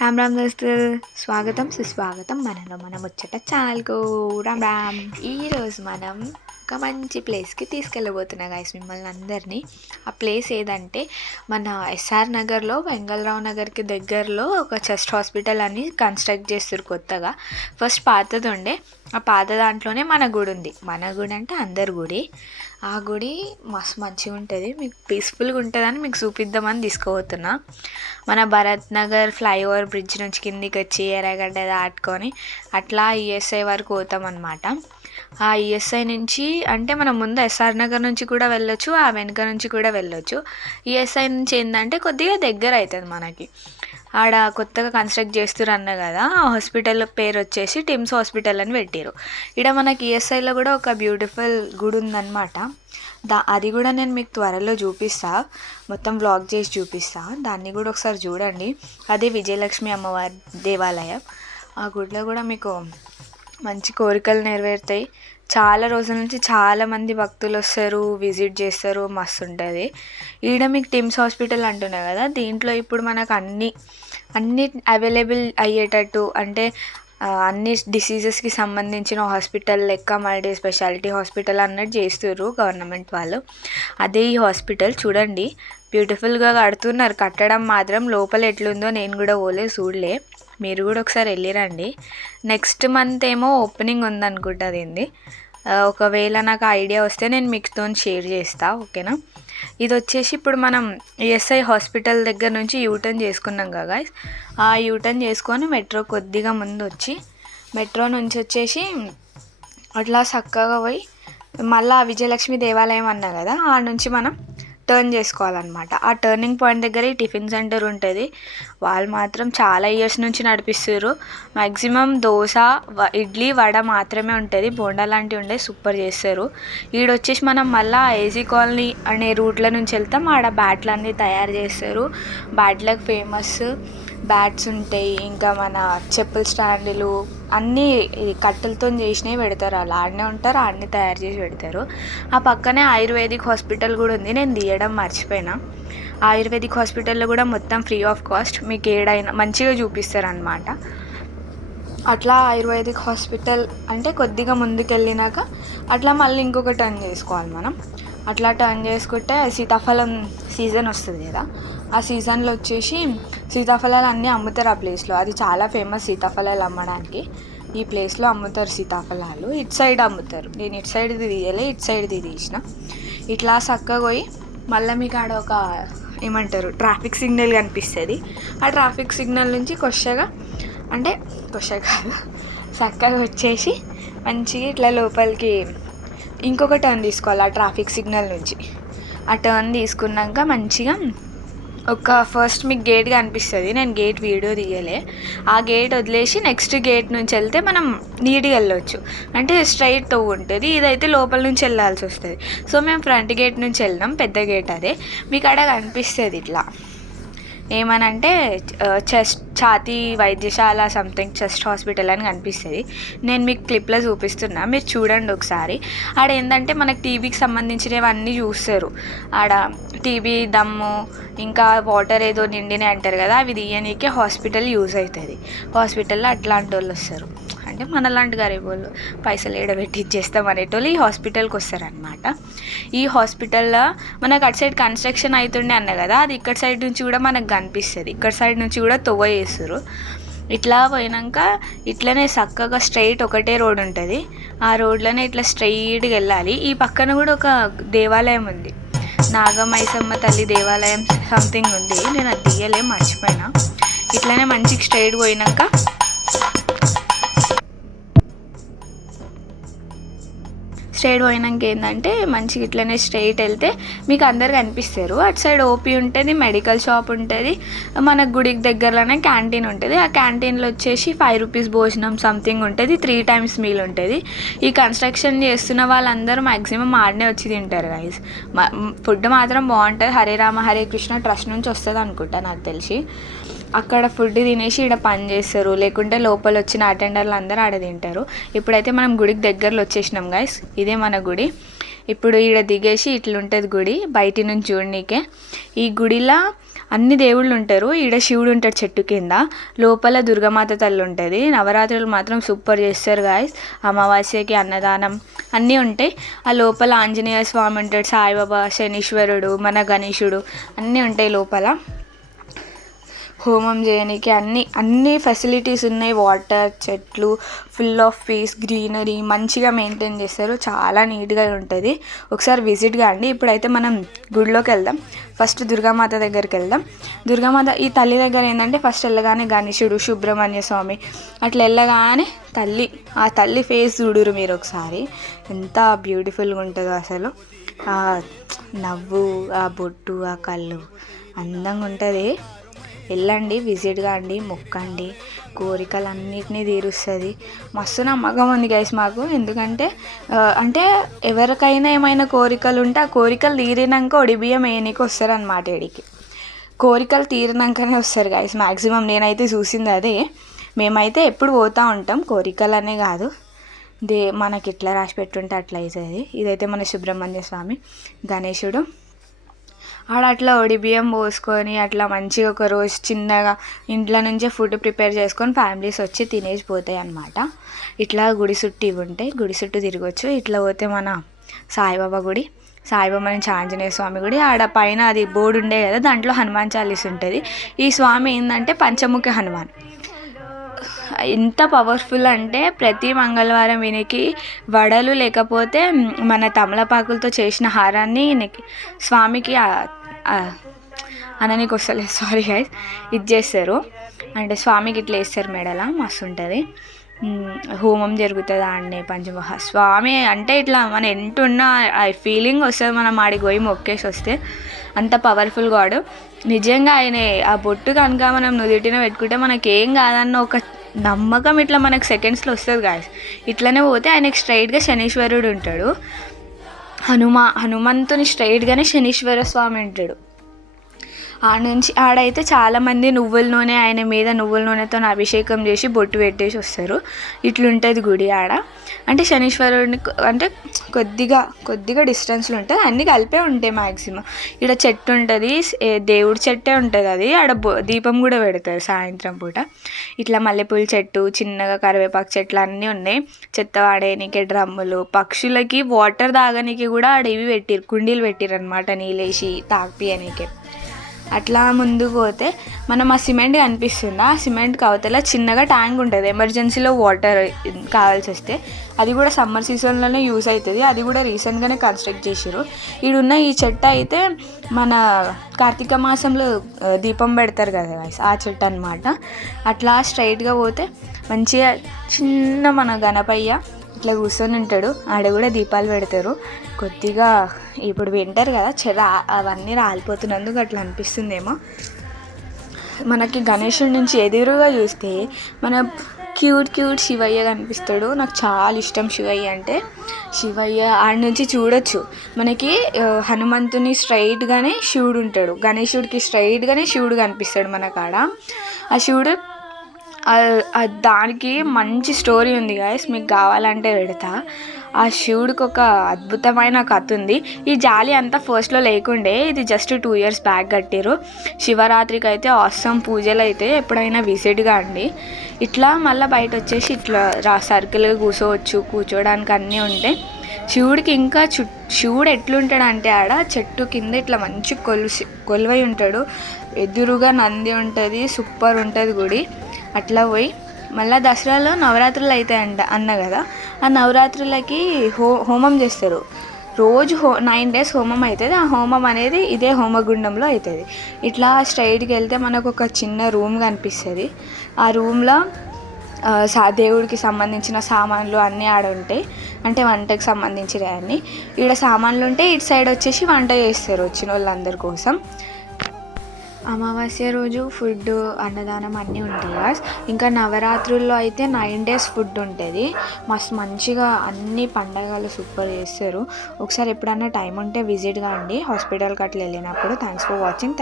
రామ్ రామ్ దోస్తు, స్వాగతం సుస్వాగతం మనలో మన ముచ్చట ఛానల్కు. రామ్ రామ్. ఈరోజు మనం ఒక మంచి ప్లేస్కి తీసుకెళ్ళబోతున్నా గైస్ మిమ్మల్ని అందరినీ. ఆ ప్లేస్ ఏదంటే మన ఎస్ఆర్ నగర్లో వెంగళరావు నగర్కి దగ్గరలో ఒక చెస్ట్ హాస్పిటల్ అని కన్స్ట్రక్ట్ చేస్తారు కొత్తగా. ఫస్ట్ పాతది ఉండే, ఆ పాత దాంట్లోనే మన గుడి ఉంది. మన గుడి అంటే అందరి గుడి. ఆ గుడి మస్తు మంచిగా ఉంటుంది, మీకు పీస్ఫుల్గా ఉంటుందని మీకు చూపిద్దామని తీసుకుపోతున్నా. మన భరత్ నగర్ ఫ్లైఓవర్ బ్రిడ్జ్ నుంచి కిందికి వచ్చి ఎర్రగడ్డ దాటుకొని అట్లా ఈఎస్ఐ వరకు పోతామన్నమాట. ఆ ఈఎస్ఐ నుంచి అంటే మనం ముందు ఎస్ఆర్ నగర్ నుంచి కూడా వెళ్ళొచ్చు, ఆ వెనుక నుంచి కూడా వెళ్ళొచ్చు. ఈఎస్ఐ నుంచి ఏంటంటే కొద్దిగా దగ్గర అవుతుంది మనకి. ఆడ కొత్తగా కన్స్ట్రక్ట్ చేస్తున్నారు అన్న కదా, ఆ హాస్పిటల్ పేరు వచ్చేసి టిమ్స్ హాస్పిటల్ అని పెట్టారు. ఇక్కడ మనకి ఈఎస్ఐలో కూడా ఒక బ్యూటిఫుల్ గుడి ఉందన్నమాట. అది కూడా నేను మీకు త్వరలో చూపిస్తా, మొత్తం వ్లాగ్ చేసి చూపిస్తా. దాన్ని కూడా ఒకసారి చూడండి. అదే విజయలక్ష్మి అమ్మవారి దేవాలయం. ఆ గుడిలో కూడా మీకు మంచి కోరికలు నెరవేరుతాయి. చాలా రోజుల నుంచి చాలామంది భక్తులు వస్తారు, విజిట్ చేస్తారు, మస్తు ఉంటుంది. ఈడ మీకు టిమ్స్ హాస్పిటల్ అంటున్నా కదా, దీంట్లో ఇప్పుడు మనకు అన్నీ అవైలబుల్ అయ్యేటట్టు అంటే అన్ని డిసీజెస్కి సంబంధించిన హాస్పిటల్ లెక్క మల్టీ స్పెషాలిటీ హాస్పిటల్ అన్నట్టు చేస్తున్నారు గవర్నమెంట్ వాళ్ళు. అదే ఈ హాస్పిటల్ చూడండి, బ్యూటిఫుల్గా కడుతున్నారు. కట్టడం మాత్రం లోపల ఎట్లుందో నేను కూడా చూడలే, మీరు కూడా ఒకసారి వెళ్ళిరండి. నెక్స్ట్ మంత్ ఏమో ఓపెనింగ్ ఉందనుకుంటా దీన్ని. ఒకవేళ నాకు ఐడియా వస్తే నేను మీతో షేర్ చేస్తా, ఓకేనా. ఇది వచ్చేసి ఇప్పుడు మనం ఈఎస్ఐ హాస్పిటల్ దగ్గర నుంచి యూటర్న్ చేసుకున్నాం కదా గైస్. ఆ యూటర్న్ చేసుకొని మెట్రో కొద్దిగా ముందు వచ్చి మెట్రో నుంచి వచ్చేసి అట్లా చక్కగా పోయి మళ్ళీ విజయలక్ష్మి దేవాలయం అన్నా కదా, ఆ నుంచి మనం టర్న్ చేసుకోవాలన్నమాట. ఆ టర్నింగ్ పాయింట్ దగ్గర ఈ టిఫిన్ సెంటర్ ఉంటుంది. వాళ్ళు మాత్రం చాలా ఇయర్స్ నుంచి నడిపిస్తారు. మ్యాక్సిమం దోశ, ఇడ్లీ, వడ మాత్రమే ఉంటుంది, బోండా లాంటివి ఉండే సూపర్ చేస్తారు. ఈడొచ్చేసి మనం మళ్ళీ ఏజీ కాలనీ అనే రూట్ల నుంచి వెళ్తాం. ఆడ బ్యాట్లు అన్నీ తయారు చేస్తారు. బ్యాట్లకు ఫేమస్ బ్యాట్స్ ఉంటాయి, ఇంకా మన చెప్పుల స్టాండులు అన్నీ కట్టెలతో చేసినవి పెడతారు. అలా ఆడనే ఉంటారు, ఆడనే తయారు చేసి పెడతారు. ఆ పక్కనే ఆయుర్వేదిక్ హాస్పిటల్ కూడా ఉంది, నేను తీయడం మర్చిపోయినా. ఆయుర్వేదిక్ హాస్పిటల్లో కూడా మొత్తం ఫ్రీ ఆఫ్ కాస్ట్, మీకు ఏడైనా మంచిగా చూపిస్తారు అన్నమాట. అట్లా ఆయుర్వేదిక్ హాస్పిటల్ అంటే కొద్దిగా ముందుకు వెళ్ళినాక అట్లా మళ్ళీ ఇంకొక టర్న్ చేసుకోవాలి మనం. అట్లా టర్న్ చేసుకుంటే సీతాఫలం సీజన్ వస్తుంది కదా, ఆ సీజన్లో వచ్చేసి సీతాఫలాలు అన్నీ అమ్ముతారు ఆ ప్లేస్లో. అది చాలా ఫేమస్ సీతాఫలాలు అమ్మడానికి. ఈ ప్లేస్లో అమ్ముతారు సీతాఫలాలు, ఇటు సైడ్ అమ్ముతారు. నేను ఇటు సైడ్ది తీయలే, ఇటు సైడ్ది తీసిన. ఇట్లా చక్కగా పోయి మళ్ళీ మీకు ఆడ ఒక ఏమంటారు ట్రాఫిక్ సిగ్నల్ కనిపిస్తుంది. ఆ ట్రాఫిక్ సిగ్నల్ నుంచి కొత్తగా కాదు, చక్కగా వచ్చేసి మంచిగా ఇట్లా లోపలికి ఇంకొక టర్న్ తీసుకోవాలి ఆ ట్రాఫిక్ సిగ్నల్ నుంచి. ఆ టర్న్ తీసుకున్నాక మంచిగా ఒక ఫస్ట్ మీకు గేట్ కనిపిస్తుంది, నేను గేట్ వీడియో తీయలే. ఆ గేట్ వదిలేసి నెక్స్ట్ గేట్ నుంచి వెళ్తే మనం నీట్గా వెళ్ళొచ్చు, అంటే స్ట్రైట్ తవ్వు ఉంటుంది. ఇదైతే లోపల నుంచి వెళ్ళాల్సి వస్తుంది. సో మేము ఫ్రంట్ గేట్ నుంచి వెళ్దాం, పెద్ద గేట్ అదే. మీకు అక్కడ కనిపిస్తుంది ఇట్లా ఏమనంటే ఛాతీ వైద్యశాల సంథింగ్ చెస్ట్ హాస్పిటల్ అని కనిపిస్తుంది. నేను మీకు క్లిప్లో చూపిస్తున్నా, మీరు చూడండి ఒకసారి. ఆడ ఏంటంటే మనకు టీబీకి సంబంధించినవన్నీ చూస్తారు. ఆడ టీబీ దమ్ము ఇంకా వాటర్ ఏదో నిండినాయి అంటారు కదా, అవి తీయనీకే హాస్పిటల్ యూజ్ అవుతుంది. హాస్పిటల్లో అట్లాంటి వాళ్ళు వస్తారు, అంటే మనలాంటి గరీబ్ వాళ్ళు పైసలు ఏడబెట్టి ఇచ్చేస్తాం అనేటోళ్ళు ఈ హాస్పిటల్కి వస్తారనమాట. ఈ హాస్పిటల్లో మనకు అటు సైడ్ కన్స్ట్రక్షన్ అవుతుండే అన్న కదా, అది ఇక్కడ సైడ్ నుంచి కూడా మనకు కనిపిస్తుంది. ఇక్కడ సైడ్ నుంచి కూడా తవ్వ చేస్తారు. ఇట్లా పోయినాక ఇట్లనే చక్కగా స్ట్రైట్ ఒకటే రోడ్ ఉంటుంది. ఆ రోడ్లోనే ఇట్లా స్ట్రైట్గా వెళ్ళాలి. ఈ పక్కన కూడా ఒక దేవాలయం ఉంది, నాగమైసమ్మ తల్లి దేవాలయం సంథింగ్ ఉంది, నేను అది తీయలే మర్చిపోయినా. ఇట్లనే మంచిగా స్ట్రైట్ పోయినాక ఏంటంటే మంచిగా ఇట్లనే స్ట్రైట్ వెళ్తే మీకు అందరు కనిపిస్తారు. అటు సైడ్ ఓపీ ఉంటుంది, మెడికల్ షాప్ ఉంటుంది, మన గుడికి దగ్గరలోనే క్యాంటీన్ ఉంటుంది. ఆ క్యాంటీన్లో వచ్చేసి 5 రూపీస్ భోజనం సంథింగ్ ఉంటుంది, 3 times మీల్ ఉంటుంది. ఈ కన్స్ట్రక్షన్ చేస్తున్న వాళ్ళందరూ మ్యాక్సిమం ఆడనే వచ్చి తింటారు గైస్. ఫుడ్ మాత్రం బాగుంటుంది. హరే రామ హరే కృష్ణ ట్రస్ట్ నుంచి వస్తుంది అనుకుంటా నాకు తెలిసి. అక్కడ ఫుడ్ తినేసి ఇక్కడ పని చేస్తారు, లేకుంటే లోపల వచ్చిన అటెండర్లు అందరూ ఆడ తింటారు. ఇప్పుడైతే మనం గుడికి దగ్గరలో వచ్చేసినాం గైస్, ఇదే మన గుడి. ఇప్పుడు ఈడ దిగేసి ఇట్లుంటుంది గుడి, బయటి నుంచి చూడనీకే. ఈ గుడిలో అన్ని దేవుళ్ళు ఉంటారు. ఈడ శివుడు ఉంటాడు చెట్టు కింద, లోపల దుర్గామాత తల్లి ఉంటుంది. నవరాత్రులు మాత్రం సూపర్ చేస్తారు గాయస్. అమావాస్యకి అన్నదానం అన్నీ ఉంటాయి. ఆ లోపల ఆంజనేయ స్వామి ఉంటాడు, సాయిబాబా, శనీశ్వరుడు, మన గణేశుడు అన్నీ ఉంటాయి లోపల. హోమం చేయడానికి అన్ని ఫెసిలిటీస్ ఉన్నాయి. వాటర్, చెట్లు, ఫుల్ ఆఫ్ పీస్, గ్రీనరీ మంచిగా మెయింటైన్ చేస్తారు. చాలా నీట్గా ఉంటుంది. ఒకసారి విజిట్ కాండి. ఇప్పుడైతే మనం గుడిలోకి వెళ్దాం. ఫస్ట్ దుర్గామాత దగ్గరికి వెళ్దాం. దుర్గామాత ఈ తల్లి దగ్గర ఏంటంటే ఫస్ట్ వెళ్ళగానే గణేశుడు, సుబ్రహ్మణ్య స్వామి అట్లా వెళ్ళగానే ఆ తల్లి ఫేస్ చూడురు మీరు ఒకసారి. ఎంత బ్యూటిఫుల్గా ఉంటుందో అసలు. ఆ నవ్వు, ఆ బొట్టు, ఆ కళ్ళు అందంగా ఉంటుంది. వెళ్ళండి, విజిట్ కాండి, మొక్కండి, కోరికలన్నిటినీ తీరుస్తుంది. మస్తు నమ్మకం ఉంది గైస్ మాకు. ఎందుకంటే అంటే ఎవరికైనా ఏమైనా కోరికలు ఉంటే ఆ కోరికలు తీరినాక ఒడిబియ్యం వేయనీకి వస్తారనమాట. ఇడికి కోరికలు తీరినాకనే వస్తారు గైస్ మ్యాక్సిమం. నేనైతే చూసింది అదే. మేమైతే ఎప్పుడు పోతూ ఉంటాం, కోరికలనే కాదు, మనకి ఇట్లా రాసి పెట్టుంటే అట్లా అవుతుంది. ఇదైతే మన సుబ్రహ్మణ్య స్వామి, గణేశుడు. అట్లా బియ్యం పోసుకొని అట్లా మంచిగా ఒక రోజు చిన్నగా ఇంట్లో నుంచే ఫుడ్ ప్రిపేర్ చేసుకొని ఫ్యామిలీస్ వచ్చి తినేసి పోతాయి అన్నమాట. ఇట్లా గుడి చుట్టూ ఇవి ఉంటాయి, గుడి చుట్టూ తిరగచ్చు. ఇట్లా పోతే మన సాయిబాబా గుడి, సాయిబాబా నుంచి ఆంజనేయ స్వామి గుడి. ఆడ పైన అది బోర్డు ఉండే కదా, దాంట్లో హనుమాన్ చాలీస్ ఉంటుంది. ఈ స్వామి ఏంటంటే పంచముఖ హనుమాన్. ఎంత పవర్ఫుల్ అంటే ప్రతి మంగళవారం వీనికి వడలు లేకపోతే మన తమలపాకులతో చేసిన హారాన్ని స్వామికి అననీకి వస్తలేదు, సారీ గైస్, ఇది చేస్తారు. అంటే స్వామికి ఇట్లా వేస్తారు మెడల, మస్తు ఉంటుంది. హోమం జరుగుతుందా అండి పంచమహా స్వామి అంటే ఇట్లా మన ఎంటున్న ఆ ఫీలింగ్ వస్తుంది మనం ఆడికి పోయి మొక్కేసి వస్తే. అంత పవర్ఫుల్ గాడు నిజంగా. ఆయన ఆ బొట్టు కనుక మనం నుదిటిన పెట్టుకుంటే మనకేం కాదన్న ఒక నమ్మకం ఇట్లా మనకు సెకండ్స్లో వస్తుంది గాయస్. ఇట్లనే పోతే ఆయనకి స్ట్రైట్గా శనీశ్వరుడు ఉంటాడు. హనుమంతుని స్ట్రైట్గానే శనీశ్వర స్వామి ఉంటాడు. ఆడైతే చాలామంది నువ్వుల నూనె, ఆయన మీద నువ్వుల నూనెతో అభిషేకం చేసి బొట్టు పెట్టేసి వస్తారు. ఇట్లుంటుంది గుడి ఆడ. అంటే శనీశ్వరుడిని అంటే కొద్దిగా డిస్టెన్స్లో ఉంటుంది, అన్నీ కలిపే ఉంటాయి మ్యాక్సిమం. ఇక్కడ చెట్టు ఉంటుంది, దేవుడి చెట్టే ఉంటుంది అది. ఆడ దీపం కూడా పెడతారు సాయంత్రం పూట. ఇట్లా మల్లెపూల చెట్టు, చిన్నగా కరివేపాకు చెట్లు అన్నీ ఉన్నాయి. చెత్త వాడేయడానికి డ్రమ్ములు, పక్షులకి వాటర్ తాగడానికి కూడా ఆడ ఇవి పెట్టిరు, కుండీలు పెట్టిరు అనమాట, నీళ్ళేసి తాగిపియడానికి. అట్లా ముందుకు పోతే మనం ఆ సిమెంట్ కనిపిస్తుంది, ఆ సిమెంట్కి అవతల చిన్నగా ట్యాంక్ ఉంటుంది, ఎమర్జెన్సీలో వాటర్ కావాల్సి వస్తే. అది కూడా సమ్మర్ సీజన్లోనే యూజ్ అవుతుంది. అది కూడా రీసెంట్గానే కన్స్ట్రక్ట్ చేసారు. ఈడున్న ఈ చెట్టు అయితే మన కార్తీక మాసంలో దీపం పెడతారు కదా, ఆ చెట్టు అనమాట. అట్లా స్ట్రైట్గా పోతే మంచిగా చిన్న మన గణపయ్య ఇట్లా కూర్చొని ఉంటాడు. ఆడ కూడా దీపాలు పెడతారు. కొద్దిగా ఇప్పుడు వింటర్ కదా, అవన్నీ రాలిపోతున్నందుకు అట్లా అనిపిస్తుందేమో. మనకి గణేశుడి నుంచి ఎదురుగా చూస్తే మన క్యూట్ శివయ్య కనిపిస్తాడు. నాకు చాలా ఇష్టం శివయ్య అంటే. శివయ్య ఆడ నుంచి చూడొచ్చు. మనకి హనుమంతుని స్ట్రైట్గానే శివుడు ఉంటాడు, గణేశుడికి స్ట్రైట్గానే శివుడు కనిపిస్తాడు మనకాడ. ఆ శివుడు దానికి మంచి స్టోరీ ఉంది గాయస్, మీకు కావాలంటే పెడతా. ఆ శివుడికి ఒక అద్భుతమైన కథ ఉంది. ఈ జాలి అంతా ఫస్ట్లో లేకుండే, ఇది జస్ట్ 2 years బ్యాక్ కట్టిరు. శివరాత్రికి అయితే ఆసమ్ పూజలు అయితే ఎప్పుడైనా విజిట్ కాండి. ఇట్లా మళ్ళీ బయట వచ్చేసి ఇట్లా సర్కిల్గా కూర్చోడానికి అన్నీ ఉంటాయి. శివుడికి ఇంకా శివుడు ఎట్లుంటాడంటే ఆడ చెట్టు కింద ఇట్లా మంచి కొలువై ఉంటాడు. ఎదురుగా నంది ఉంటుంది, సూపర్ ఉంటుంది గుడి. అట్లా పోయి మళ్ళీ దసరాలో నవరాత్రులు అవుతాయంట అన్న కదా, ఆ నవరాత్రులకి హోమం చేస్తారు. రోజు 9 days హోమం అవుతుంది. ఆ హోమం అనేది ఇదే హోమగుండంలో అవుతుంది. ఇట్లా స్ట్రైట్కి వెళ్తే మనకు ఒక చిన్న రూమ్ కనిపిస్తుంది. ఆ రూమ్లో దేవుడికి సంబంధించిన సామాన్లు అన్నీ ఆడ ఉంటాయి. అంటే వంటకి సంబంధించినవి అన్నీ ఈడ సామాన్లు ఉంటాయి. ఇటు సైడ్ వచ్చేసి వంట చేస్తారు వచ్చిన వాళ్ళందరి కోసం. అమావాస్య రోజు ఫుడ్, అన్నదానం అన్నీ ఉంటాయి. ఇంకా నవరాత్రుల్లో అయితే 9 days ఫుడ్ ఉంటుంది. మస్తు మంచిగా అన్ని పండగలు సూపర్ చేస్తారు. ఒకసారి ఎప్పుడన్నా టైం ఉంటే విజిట్ కాండి హాస్పిటల్కి అట్లా వెళ్ళినప్పుడు. Thanks for watching.